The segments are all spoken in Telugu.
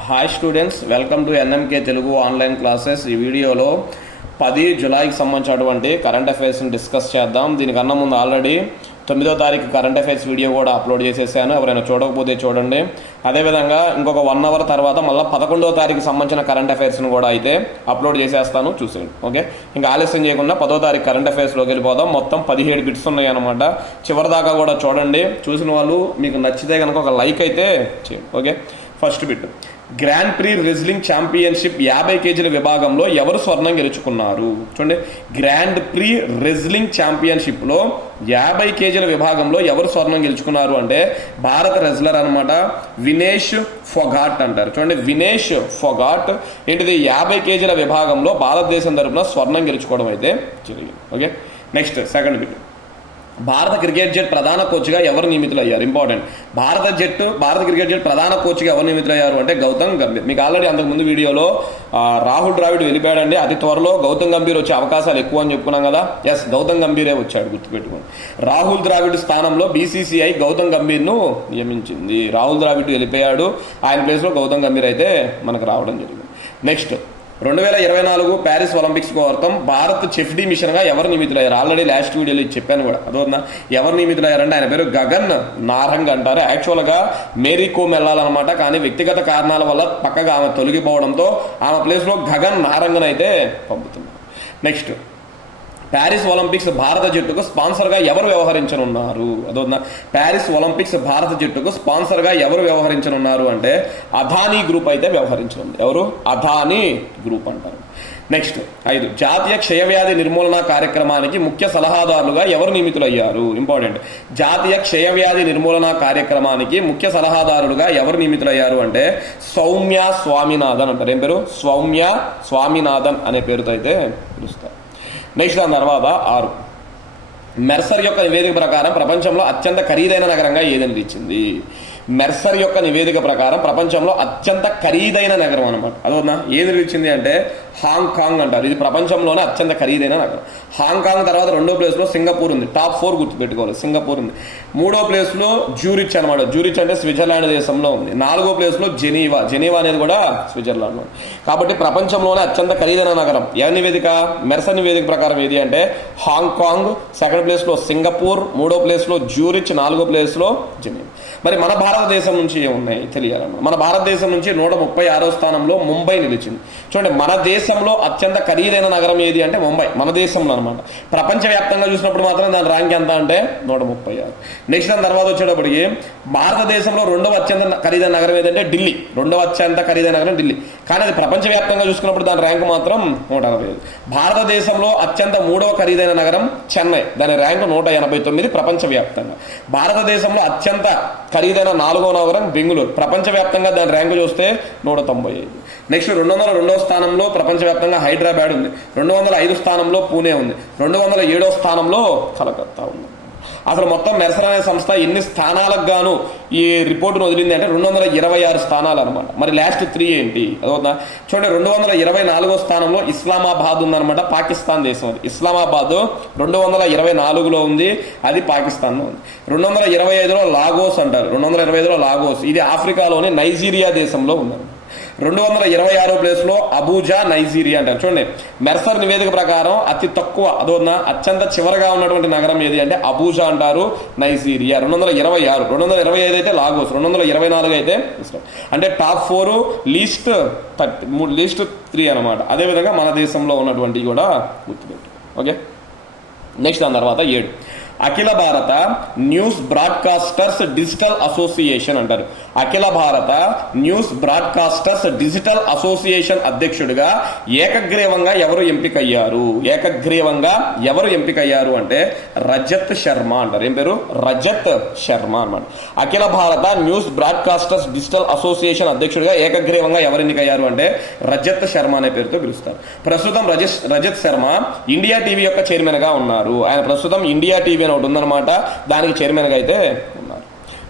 Hi students, welcome to NMK Telugu online classes. ఈ వీడియోలో 10 జూలైకి సంబంధించినటువంటి కరెంట్ అఫైర్స్ని డిస్కస్ చేద్దాం. దీనికన్నా ముందు ఆల్రెడీ 9వ తారీఖు కరెంట్ అఫైర్స్ వీడియో కూడా అప్లోడ్ చేసేసాను. ఎవరైనా చూడకపోతే చూడండి. అదేవిధంగా ఇంకొక 1 అవర్ తర్వాత మళ్ళీ 11వ తారీఖు సంబంధించిన కరెంట్ అఫైర్స్ని కూడా అయితే అప్లోడ్ చేసేస్తాను, చూసేయండి. ఓకే, ఇంకా ఆలస్యం చేయకుండా 10వ తారీఖు కరెంట్ అఫైర్స్లోకి వెళ్ళిపోదాం. మొత్తం 17 బిట్స్ ఉన్నాయి అనమాట. చివరిదాకా కూడా చూడండి. చూసిన వాళ్ళు మీకు నచ్చితే కనుక ఒక లైక్ అయితే చేయండి. Okay, first bit, grand pre wrestling championship 50 కేజీల విభాగంలో ఎవరు స్వర్ణం గెలుచుకున్నారు? చూడండి, గ్రాండ్ ప్రీ రెజ్లింగ్ ఛాంపియన్షిప్లో 50 కేజీల విభాగంలో ఎవరు స్వర్ణం గెలుచుకున్నారు అంటే భారత రెజ్లర్ అనమాట, వినేష్ ఫొగాట్ అంటారు. చూడండి, వినేష్ ఫొగాట్ ఏంటిది 50 కేజీల విభాగంలో భారతదేశం తరపున స్వర్ణం గెలుచుకోవడం అయితే జరిగింది. ఓకే, నెక్స్ట్ సెకండ్ బిట్, భారత క్రికెట్ జట్ ప్రధాన కోచ్గా ఎవరు నియమితులయ్యారు? ఇంపార్టెంట్. భారత క్రికెట్ జట్ ప్రధాన కోచ్గా ఎవరు నియమితులయ్యారు అంటే గౌతమ్ గంభీర్. మీకు ఆల్రెడీ అంతకుముందు వీడియోలో రాహుల్ ద్రావిడ్ వెళ్ళిపోయాడండి, అతి త్వరలో గౌతమ్ గంభీర్ వచ్చే అవకాశాలు ఎక్కువ అని చెప్పుకున్నాం కదా. ఎస్, గౌతమ్ గంభీరే వచ్చాడు, గుర్తుపెట్టుకోండి. రాహుల్ ద్రావిడ్ స్థానంలో బీసీసీఐ గౌతమ్ గంభీర్ను నియమించింది. రాహుల్ ద్రావిడ్ వెళ్ళిపోయాడు, ఆయన ప్లేస్లో గౌతమ్ గంభీర్ అయితే మనకు రావడం జరిగింది. నెక్స్ట్, 2024 ప్యారిస్ ఒలింపిక్స్ కోసం భారత్ చెఫ్డీ మిషన్గా ఎవరు నియమితులయ్యారు? ఆల్రెడీ లాస్ట్ వీడియోలో చెప్పాను కూడా, అదొందా ఎవరు నియమితులయ్యారంటే ఆయన పేరు గగన్ నారంగ్ అంటారు. యాక్చువల్గా మేరీ కోమ్ వెళ్ళాలన్నమాట, కానీ వ్యక్తిగత కారణాల వల్ల పక్కగా ఆమె తొలగిపోవడంతో ఆమె ప్లేస్లో గగన్ నారంగ్ను అయితే పంపుతున్నారు. నెక్స్ట్, ప్యారిస్ ఒలింపిక్స్ భారత జట్టుకు స్పాన్సర్గా ఎవరు వ్యవహరించనున్నారు? అదొందా ప్యారిస్ ఒలింపిక్స్ భారత జట్టుకు స్పాన్సర్గా ఎవరు వ్యవహరించనున్నారు అంటే అదానీ గ్రూప్ అయితే వ్యవహరించనుంది. ఎవరు? అదానీ గ్రూప్ అంటారు. నెక్స్ట్ 5, జాతీయ క్షయవ్యాధి నిర్మూలన కార్యక్రమానికి ముఖ్య సలహాదారులుగా ఎవరు నియమితులయ్యారు? ఇంపార్టెంట్. జాతీయ క్షయవ్యాధి నిర్మూలన కార్యక్రమానికి ముఖ్య సలహాదారులుగా ఎవరు నియమితులయ్యారు అంటే సౌమ్య స్వామినాథన్ అంటారు. ఏం పేరు? సౌమ్య స్వామినాథన్ అనే పేరుతో అయితే పిలుస్తారు. నెక్స్ట్ దాని తర్వాత 6, మెర్సర్ యొక్క నివేదిక ప్రకారం ప్రపంచంలో అత్యంత ఖరీదైన నగరంగా ఏది నిలిచింది? మెర్సర్ యొక్క నివేదిక ప్రకారం ప్రపంచంలో అత్యంత ఖరీదైన నగరం అనమాట. అదొన్నా ఏది నిలిచింది అంటే హాంకాంగ్ అంటారు. ఇది ప్రపంచంలోనే అత్యంత ఖరీదైన నగరం. హాంకాంగ్ తర్వాత 2వ ప్లేస్లో సింగపూర్ ఉంది. టాప్ 4 గుర్తుపెట్టుకోవాలి, సింగపూర్ ఉంది. 3వ ప్లేస్లో జ్యూరిచ్ అనమాట. జ్యూరిచ్ అంటే స్విట్జర్లాండ్ దేశంలో ఉంది. 4వ ప్లేస్లో జెనీవా అనేది కూడా స్విట్జర్లాండ్లో ఉంది. కాబట్టి ప్రపంచంలోనే అత్యంత ఖరీదైన నగరం ఏ నివేదిక? మెర్సర్ నివేదిక ప్రకారం ఏది అంటే హాంకాంగ్. 2nd ప్లేస్లో సింగపూర్, 3వ ప్లేస్లో జ్యూరిచ్, 4వ ప్లేస్లో జెనీవా. మరి మన భారతదేశం నుంచి ఏమున్నాయి తెలియాలన్నమాట. మన భారతదేశం నుంచి 136వ స్థానంలో ముంబై నిలిచింది. చూడండి, మన దేశంలో అత్యంత ఖరీదైన నగరం ఏది అంటే ముంబై, మన దేశంలో అనమాట. ప్రపంచవ్యాప్తంగా చూసినప్పుడు మాత్రం దాని ర్యాంక్ ఎంత అంటే 136. నెక్స్ట్ దాని తర్వాత వచ్చేటప్పటికి భారతదేశంలో 2వ అత్యంత ఖరీదైన నగరం ఏదంటే ఢిల్లీ. 2వ అత్యంత ఖరీదైన నగరం ఢిల్లీ, కానీ అది ప్రపంచవ్యాప్తంగా చూసుకున్నప్పుడు దాని ర్యాంక్ మాత్రం 165. భారతదేశంలో అత్యంత 3వ ఖరీదైన నగరం చెన్నై, దాని ర్యాంక్ 189 ప్రపంచవ్యాప్తంగా. భారతదేశంలో అత్యంత ఖరీదైన 4వ నగరం బెంగళూరు, ప్రపంచవ్యాప్తంగా దాని ర్యాంకు చూస్తే 195. నెక్స్ట్ 202వ స్థానంలో ప్రపంచవ్యాప్తంగా హైదరాబాద్ ఉంది. 205 స్థానంలో పూణే ఉంది. 207వ స్థానంలో కలకత్తా ఉంది. అసలు మొత్తం మెర్సర్ అనే సంస్థ ఎన్ని స్థానాలకు గాను ఈ రిపోర్టును వదిలింది అంటే 226 స్థానాలు అనమాట. మరి లాస్ట్ 3 ఏంటి? అదొందా చూడండి, 224వ స్థానంలో ఇస్లామాబాద్ ఉందనమాట, పాకిస్తాన్ దేశం. అది ఇస్లామాబాద్ 224లో ఉంది, అది పాకిస్తాన్లో ఉంది. 225లో లాగోస్ అంటారు. 225లో లాగోస్, ఇది ఆఫ్రికాలోని నైజీరియా దేశంలో ఉందన్నమాట. 226వ ప్లేస్లో అబూజా, నైజీరియా అంటారు. చూడండి, మెర్సర్ నివేదిక ప్రకారం అతి తక్కువ అదోన్నా అత్యంత చివరగా ఉన్నటువంటి నగరం ఏది అంటే అబూజా అంటారు, నైజీరియా. 226, 225 అయితే లాగోస్, 224 అయితే ఇస్లాం. అంటే టాప్ 4 లీస్ట్ 3 అనమాట. అదేవిధంగా మన దేశంలో ఉన్నటువంటివి కూడా గుర్తుపెట్టు. ఓకే, నెక్స్ట్ దాని తర్వాత 7, అఖిల భారత న్యూస్ బ్రాడ్కాస్టర్స్ డిజిటల్ అసోసియేషన్ అంటారు. అఖిల భారత న్యూస్ బ్రాడ్కాస్టర్స్ డిజిటల్ అసోసియేషన్ అధ్యక్షుడిగా ఏకగ్రీవంగా ఎవరు ఎంపికయ్యారు అంటే రజత్ శర్మ అంటారు. ఏం పేరు? రజత్ శర్మ అన్నమాట. అఖిల భారత న్యూస్ బ్రాడ్కాస్టర్స్ డిజిటల్ అసోసియేషన్ అధ్యక్షుడిగా ఏకగ్రీవంగా ఎవరు ఎన్నికయ్యారు అంటే రజత్ శర్మ అనే పేరుతో పిలుస్తారు. ప్రస్తుతం రజత్ శర్మ ఇండియా టీవీ యొక్క చైర్మన్గా ఉన్నారు. ఆయన ప్రస్తుతం ఇండియా టీవీ ఒకటి ఉందన్నమాట, దానికి చైర్మన్గా అయితే ఉన్నారు.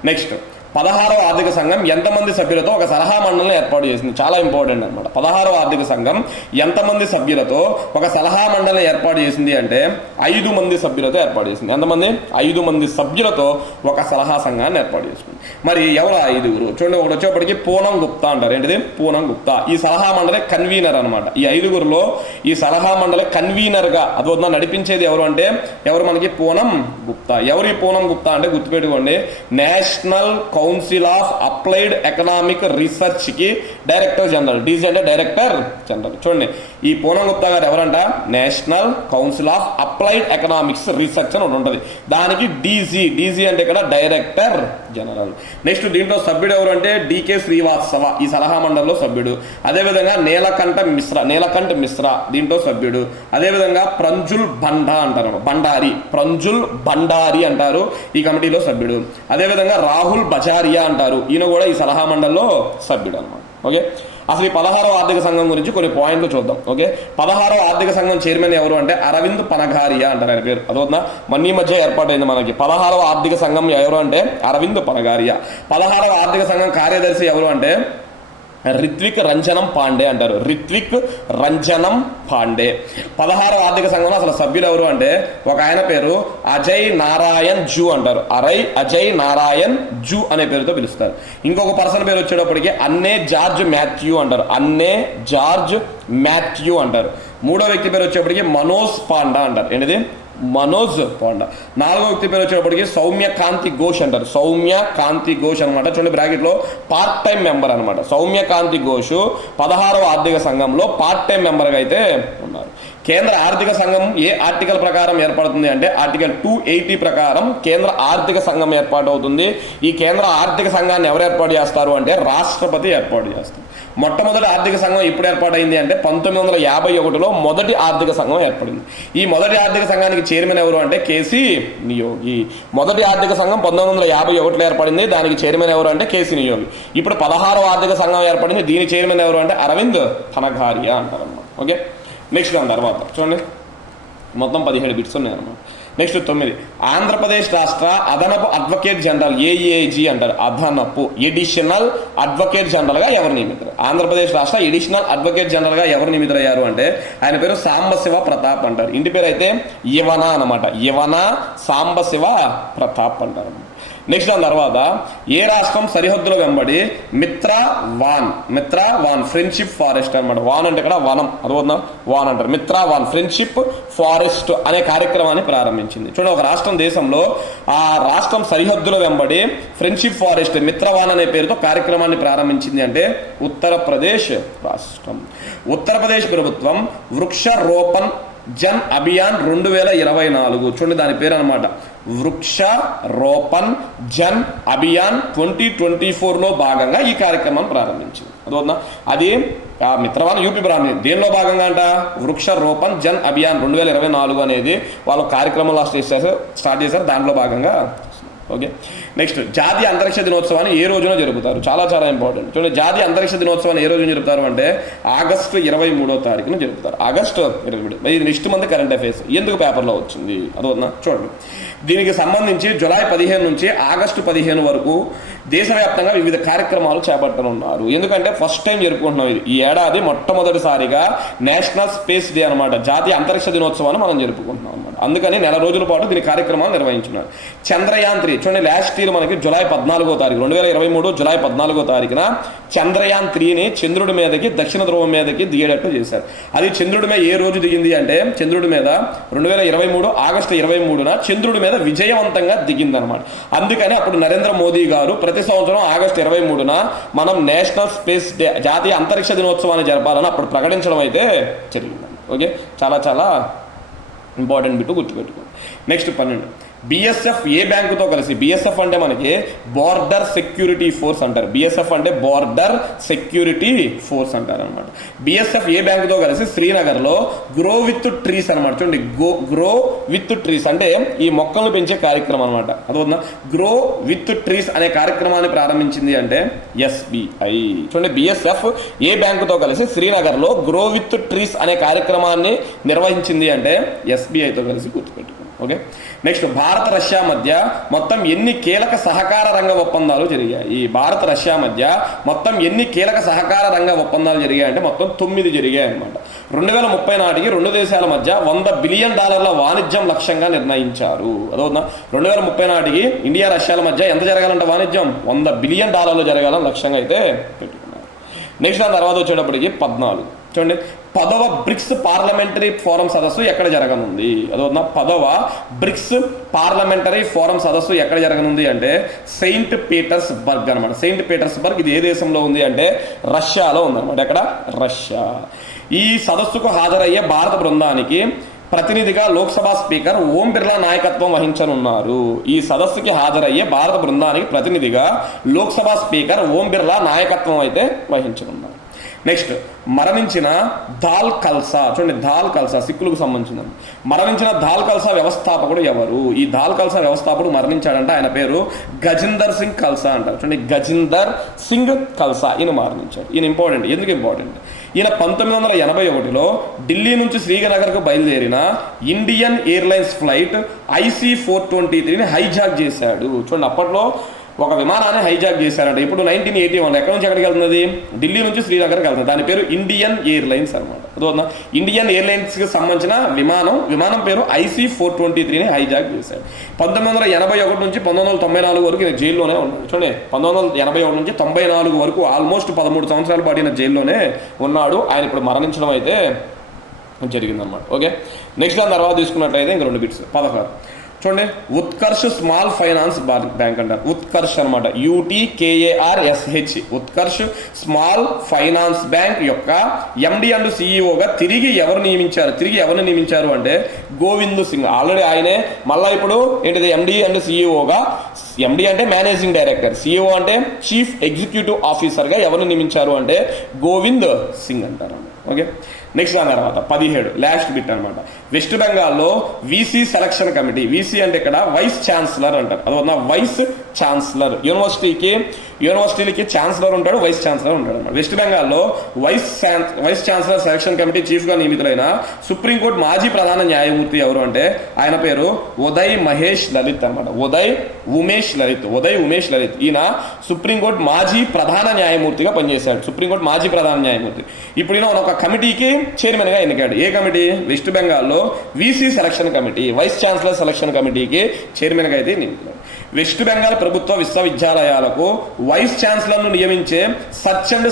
నెక్స్ట్, 16వ ఆర్థిక సంఘం ఎంతమంది సభ్యులతో ఒక సలహా మండలిని ఏర్పాటు చేసింది? చాలా ఇంపార్టెంట్ అనమాట. 16వ ఆర్థిక సంఘం ఎంతమంది సభ్యులతో ఒక సలహా మండలిని ఏర్పాటు చేసింది అంటే 5 మంది సభ్యులతో ఏర్పాటు చేసింది. ఎంతమంది? 5 మంది సభ్యులతో ఒక సలహా సంఘాన్ని ఏర్పాటు చేసుకుంది. మరి ఎవరు 5గురు? చూడండి, ఒకటి వచ్చేప్పటికి పూనం గుప్తా అంటారు. ఏంటిది? పూనం గుప్తా. ఈ సలహా మండలి కన్వీనర్ అనమాట. ఈ 5గురులో ఈ సలహా మండలి కన్వీనర్ గా అదొద్దా నడిపించేది ఎవరు అంటే ఎవరు? మనకి పూనం గుప్తా. ఎవరు ఈ పూనం గుప్తా అంటే గుర్తుపెట్టుకోండి, national council of applied economic research కి డైరెక్టర్ జనరల్. డీజీ అంటే డైరెక్టర్ జనరల్. చూడండి, ఈ పూనం గుప్తా గారు ఎవరంట? National council of applied economics research అని ఉంటుంది. దానికి డీజీ అంటే ఇక్కడ డైరెక్టర్ జనరల్. నెక్స్ట్ దీంట్లో సభ్యుడు ఎవరు అంటే డికే శ్రీవాత్సవ ఈ సలహా మండలిలో సభ్యుడు. అదేవిధంగా నీలకంఠ మిశ్రా దీంట్లో సభ్యుడు. అదేవిధంగా ప్రంజుల్ భండారి అంటారు ఈ కమిటీలో సభ్యుడు. అదేవిధంగా రాహుల్ బజారియా అంటారు, ఈయన కూడా ఈ సలహా మండలిలో సభ్యుడు అనమాట. ఓకే, అసలు ఈ 16వ ఆర్థిక సంఘం గురించి కొన్ని పాయింట్లు చూద్దాం. ఓకే, 16వ ఆర్థిక సంఘం చైర్మన్ ఎవరు అంటే అరవింద్ పనగారియా అంటారు ఆయన పేరు. అదవుతుందా? ఈ మధ్య ఏర్పాటైంది మనకి 16వ ఆర్థిక సంఘం ఎవరు అంటే అరవింద్ పనగారియా. 16వ ఆర్థిక సంఘం కార్యదర్శి ఎవరు అంటే రిత్విక్ రంజనం పాండే అంటారు. రిత్విక్ రంజనం పాండే. 16వ ఆర్థిక సంఘంలో అసలు సభ్యులు ఎవరు అంటే ఒక ఆయన పేరు అజయ్ నారాయణ్ జూ అంటారు. అజయ్ నారాయణ్ జూ అనే పేరుతో పిలుస్తారు. ఇంకొక పర్సన్ పేరు వచ్చేటప్పటికి అన్నే జార్జ్ మాథ్యూ అంటారు. మూడో వ్యక్తి పేరు వచ్చేప్పటికి మనోజ్ పాండా అంటారు. ఏంటిది? మనోజ్ పాండా. 4వ వ్యక్తి పేరు వచ్చేటప్పటికి సౌమ్య కాంతి ఘోష్ అంటారు. సౌమ్య కాంతి ఘోష్ అనమాట. చూడండి, బ్రాకెట్ లో పార్ట్ టైం మెంబర్ అనమాట. సౌమ్య కాంతి ఘోష్ 16వ ఆర్థిక సంఘంలో పార్ట్ టైం మెంబర్ గా అయితే ఉన్నారు. కేంద్ర ఆర్థిక సంఘం ఏ ఆర్టికల్ ప్రకారం ఏర్పడుతుంది అంటే ఆర్టికల్ 280 ప్రకారం కేంద్ర ఆర్థిక సంఘం ఏర్పాటు అవుతుంది. ఈ కేంద్ర ఆర్థిక సంఘాన్ని ఎవరు ఏర్పాటు చేస్తారు అంటే రాష్ట్రపతి ఏర్పాటు చేస్తారు. మొట్టమొదటి ఆర్థిక సంఘం ఎప్పుడు ఏర్పాటైంది అంటే 1951లో మొదటి ఆర్థిక సంఘం ఏర్పడింది. ఈ మొదటి ఆర్థిక సంఘానికి చైర్మన్ ఎవరు అంటే కేసీ నియోగి. మొదటి ఆర్థిక సంఘం 1951లో ఏర్పడింది. దానికి చైర్మన్ ఎవరు అంటే కేసీ నియోగి. ఇప్పుడు 16వ ఆర్థిక సంఘం ఏర్పడింది. దీని చైర్మన్ ఎవరు అంటే అరవింద్ పనగారియా అంటారు అన్నమాట. ఓకే, నెక్స్ట్ దాని తర్వాత చూడండి, మొత్తం 17 బిట్స్ ఉన్నాయి అన్నమాట. నెక్స్ట్ 9 ఆంధ్రప్రదేశ్ రాష్ట్ర అదనపు అడ్వకేట్ జనరల్ ఏఏజీ అంటారు. అదనపు ఎడిషనల్ అడ్వకేట్ జనరల్ గా ఎవరు నియమితారు? ఆంధ్రప్రదేశ్ రాష్ట్ర ఎడిషనల్ అడ్వకేట్ జనరల్ గా ఎవరు నియమితులయ్యారు అంటే ఆయన పేరు సాంబశివ ప్రతాప్ అంటారు. ఇంటి పేరు అయితే యవన అనమాట. యవన సాంబశివ ప్రతాప్ అంటారు. నెక్స్ట్ దాని తర్వాత ఏ రాష్ట్రం సరిహద్దుల వెంబడి మిత్ర వాన్ ఫ్రెండ్షిప్ ఫారెస్ట్ అనమాట. వాన్ అంటే ఇక్కడ వనం, అదవుతుందా? వాన్ అంటారు. మిత్ర వాన్ ఫ్రెండ్షిప్ ఫారెస్ట్ అనే కార్యక్రమాన్ని ప్రారంభించింది. చూడండి, ఒక రాష్ట్రం దేశంలో ఆ రాష్ట్రం సరిహద్దుల వెంబడి ఫ్రెండ్షిప్ ఫారెస్ట్ మిత్రవాన్ అనే పేరుతో కార్యక్రమాన్ని ప్రారంభించింది అంటే ఉత్తరప్రదేశ్ రాష్ట్రం. ఉత్తరప్రదేశ్ ప్రభుత్వం వృక్షారోపణ్ జన్ అభియాన్ 2024. చూడండి, దాని పేరు అనమాట వృక్షారోపణ్ జన్ అభియాన్ 2024లో భాగంగా ఈ కార్యక్రమాన్ని ప్రారంభించింది. అదవుతుందా? అది మిత్రవాన్ యూపీ బ్రాహ్మణి. దేనిలో భాగంగా అంట వృక్షారోపణ్ జన్ అభియాన్ 2024 అనేది వాళ్ళు కార్యక్రమంలో స్టార్ట్ చేశారు. దాంట్లో భాగంగా. ఓకే, నెక్స్ట్ జాతీయ అంతరిక్ష దినోత్సవాన్ని ఏ రోజున జరుపుతారు? చాలా చాలా ఇంపార్టెంట్. చూడండి, జాతీయ అంతరిక్ష దినోత్సవాన్ని ఏ రోజున జరుపుతారు అంటే ఆగస్టు 23వ తారీఖున జరుపుతారు. ఆగస్టు 23. ఇది నెక్స్ట్ మంత్ కరెంట్ అఫైర్స్ ఎందుకు పేపర్లో వచ్చింది అదవుతుందా? చూడండి, దీనికి సంబంధించి జూలై 15 నుంచి ఆగస్టు 15 వరకు దేశవ్యాప్తంగా వివిధ కార్యక్రమాలు చేపట్టనున్నారు. ఎందుకంటే ఫస్ట్ టైం జరుపుకుంటున్నాం. ఇది ఈ ఏడాది మొట్టమొదటిసారిగా నేషనల్ స్పేస్ డే అనమాట. జాతీయ అంతరిక్ష దినోత్సవాన్ని మనం జరుపుకుంటున్నాం అనమాట. అందుకని నెల రోజుల పాటు దీని కార్యక్రమాలు నిర్వహించున్నారు. చంద్రయాన్ 3 చూడండి, లాస్ట్ ఇయర్ మనకి జూలై 14వ తారీఖు 2023 జూలై 14వ తారీఖున చంద్రయాన్ 3ని చంద్రుడి మీదకి దక్షిణ ధ్రువం మీదకి దిగేటట్టు చేశారు. అది చంద్రుడి మీద ఏ రోజు దిగింది అంటే చంద్రుడి మీద 2023 ఆగస్టు 23న చంద్రుడి మీద విజయవంతంగా దిగింది అనమాట. అందుకని అప్పుడు నరేంద్ర మోదీ గారు ప్రతి సంవత్సరం ఆగస్టు 23న మనం నేషనల్ స్పేస్ డే జాతీయ అంతరిక్ష దినోత్సవాన్ని జరపాలని అప్పుడు ప్రకటించడం అయితే జరిగింది. ఓకే, చాలా చాలా ఇంపార్టెంట్ బిట్టు గుర్తుపెట్టుకోండి. నెక్స్ట్ 12 బిఎస్ఎఫ్ ఏ బ్యాంకుతో కలిసి, బిఎస్ఎఫ్ అంటే మనకి బోర్డర్ సెక్యూరిటీ ఫోర్స్ అంటారు. బిఎస్ఎఫ్ అంటే బోర్డర్ సెక్యూరిటీ ఫోర్స్ అంటారు అనమాట. బిఎస్ఎఫ్ ఏ బ్యాంకుతో కలిసి శ్రీనగర్లో గ్రో విత్ ట్రీస్ అనమాట. చూడండి, గ్రో విత్ ట్రీస్ అంటే ఈ మొక్కలను పెంచే కార్యక్రమం అనమాట. అదవుతుందా? గ్రో విత్ ట్రీస్ అనే కార్యక్రమాన్ని ప్రారంభించింది అంటే ఎస్బీఐ. చూడండి, బిఎస్ఎఫ్ ఏ బ్యాంకుతో కలిసి శ్రీనగర్లో గ్రో విత్ ట్రీస్ అనే కార్యక్రమాన్ని నిర్వహించింది అంటే ఎస్బీఐతో కలిసి గుర్తుపెట్టుకోండి. ఓకే. నెక్స్ట్, భారత రష్యా మధ్య మొత్తం ఎన్ని కీలక సహకార రంగ ఒప్పందాలు జరిగాయి? ఈ భారత రష్యా మధ్య మొత్తం ఎన్ని కీలక సహకార రంగ ఒప్పందాలు జరిగాయి అంటే మొత్తం 9 జరిగాయి అనమాట. 2030 నాటికి 2 దేశాల మధ్య $100 బిలియన్ వాణిజ్యం లక్ష్యంగా నిర్ణయించారు. అదవునా, 2030 నాటికి ఇండియా రష్యాల మధ్య ఎంత జరగాలంటే వాణిజ్యం $100 బిలియన్ జరగాలని లక్ష్యంగా అయితే పెట్టుకున్నారు. నెక్స్ట్ దాని తర్వాత వచ్చేటప్పటికి 14 చూడండి, 10వ బ్రిక్స్ పార్లమెంటరీ ఫోరం సదస్సు ఎక్కడ జరగనుంది? అదవునా, 10వ బ్రిక్స్ పార్లమెంటరీ ఫోరం సదస్సు ఎక్కడ జరగనుంది అంటే సెయింట్ పీటర్స్బర్గ్ అనమాట. సెయింట్ పీటర్స్బర్గ్ ఇది ఏ దేశంలో ఉంది అంటే రష్యాలో ఉందన్నమాట. ఎక్కడ? రష్యా. ఈ సదస్సుకు హాజరయ్యే భారత బృందానికి ప్రతినిధిగా లోక్సభ స్పీకర్ ఓం బిర్లా నాయకత్వం వహించనున్నారు. ఈ సదస్సుకి హాజరయ్యే భారత బృందానికి ప్రతినిధిగా లోక్సభ స్పీకర్ ఓం బిర్లా నాయకత్వం అయితే వహించనున్నారు. నెక్స్ట్, మరణించిన ధాల్ ఖల్సా. చూడండి, ధాల్ ఖల్సా సిక్కులకు సంబంధించిన మరణించిన ధాల్ ఖల్సా వ్యవస్థాపకుడు ఎవరు? ఈ ధాల్ ఖల్సా వ్యవస్థాపకుడు మరణించాడంటే ఆయన పేరు గజిందర్ సింగ్ ఖల్సా అంటారు. చూడండి, గజిందర్ సింగ్ ఖల్సా ఈయన మరణించాడు. ఈయన ఇంపార్టెంట్. ఎందుకు ఇంపార్టెంట్? ఈయన 1981లో ఢిల్లీ నుంచి శ్రీనగర్కు బయలుదేరిన ఇండియన్ ఎయిర్లైన్స్ ఫ్లైట్ IC-423ని హైజాక్ చేశాడు. చూడండి, అప్పట్లో ఒక విమానాన్ని హైజాక్ చేశారంట. ఇప్పుడు 1981 ఎక్కడి నుంచి ఎక్కడికి వెళ్తున్నది? ఢిల్లీ నుంచి శ్రీనగర్కి వెళ్తుంది. దాని పేరు ఇండియన్ ఎయిర్లైన్స్ అనమాట. అదొక ఇండియన్ ఎయిర్లైన్స్కి సంబంధించిన విమానం పేరు IC-423ని హైజాక్ చేశాడు. 1981 నుంచి 1994 వరకు ఈయన జైల్లోనే ఉన్నాడు. చూడండి, 1981 నుంచి 94 వరకు ఆల్మోస్ట్ 13 సంవత్సరాల పాటు ఈయన జైల్లోనే ఉన్నాడు. ఆయన ఇప్పుడు మరణించడం అయితే జరిగిందనమాట. ఓకే. నెక్స్ట్ దాని తర్వాత తీసుకున్నట్లయితే ఇంక 2 బిట్స్. 16 చూడండి, ఉత్కర్ష్ స్మాల్ ఫైనాన్స్ బ్యాంక్ అంటారు. ఉత్కర్ష్ అనమాట, UTKARSH. Utkarsh small finance bank యొక్క MD అండ్ CEOగా తిరిగి ఎవరిని నియమించారు అంటే గోవింద్ సింగ్. ఆల్రెడీ ఆయనే మళ్ళీ ఇప్పుడు ఏంటిది MD అండ్ CEOగా, MD అంటే మేనేజింగ్ డైరెక్టర్, CEO అంటే చీఫ్ ఎగ్జిక్యూటివ్ ఆఫీసర్గా ఎవరిని నియమించారు అంటే గోవింద్ సింగ్ అంటారు. ఓకే. నెక్స్ట్ దాని తర్వాత 17 లాస్ట్ బిట్ అనమాట. వెస్ట్ బెంగాల్లో VC సెలక్షన్ కమిటీ. VC అంటే ఇక్కడ వైస్ ఛాన్సలర్ అంటారు. అదొక వైస్ ఛాన్సలర్. యూనివర్సిటీలకి ఛాన్సలర్ ఉంటాడు, వైస్ ఛాన్సలర్ ఉంటాడు అనమాట. వెస్ట్ బెంగాల్లో వైస్ ఛాన్సలర్ సెలక్షన్ కమిటీ చీఫ్గా నియమితులైన సుప్రీంకోర్టు మాజీ ప్రధాన న్యాయమూర్తి ఎవరు అంటే ఆయన పేరు ఉదయ్ ఉమేష్ లలిత్ అనమాట. ఉదయ్ ఉమేష్ లలిత్. ఈయన సుప్రీంకోర్టు మాజీ ప్రధాన న్యాయమూర్తిగా పనిచేశాడు. సుప్రీంకోర్టు మాజీ ప్రధాన న్యాయమూర్తి. ఇప్పుడు ఈయన ఒక కమిటీకి చైర్మన్గా ఎన్నికాడు. ఏ కమిటీ? వెస్ట్ బెంగాల్లో VC selection committee, vice chancellor selection కమిటీకి చైర్మన్గా అయితే నియమితున్నారు. వెస్ట్ బెంగాల్ ప్రభుత్వ విశ్వవిద్యాలయాలకు వైస్ ఛాన్సలర్ను నియమించే సర్చ్ అండ్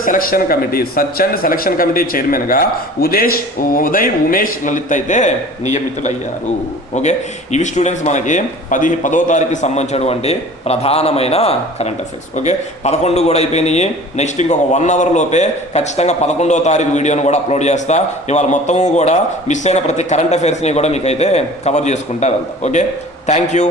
సెలక్షన్ కమిటీ చైర్మన్గా ఉదయ్ ఉమేష్ లలిత్ అయితే నియమితులయ్యారు. ఓకే. ఇవి స్టూడెంట్స్ మనకి 10వ తారీఖుకి సంబంధించినటువంటి ప్రధానమైన కరెంట్ అఫైర్స్. ఓకే. 11 కూడా అయిపోయినాయి. నెక్స్ట్ ఇంకొక 1 అవర్ లోపే ఖచ్చితంగా 11వ తారీఖు వీడియోను కూడా అప్లోడ్ చేస్తా. ఇవాళ మొత్తము కూడా మిస్ అయిన ప్రతి కరెంట్ అఫైర్స్ని కూడా మీకైతే కవర్ చేసుకుంటా వెళ్తా. ఓకే. Thank you.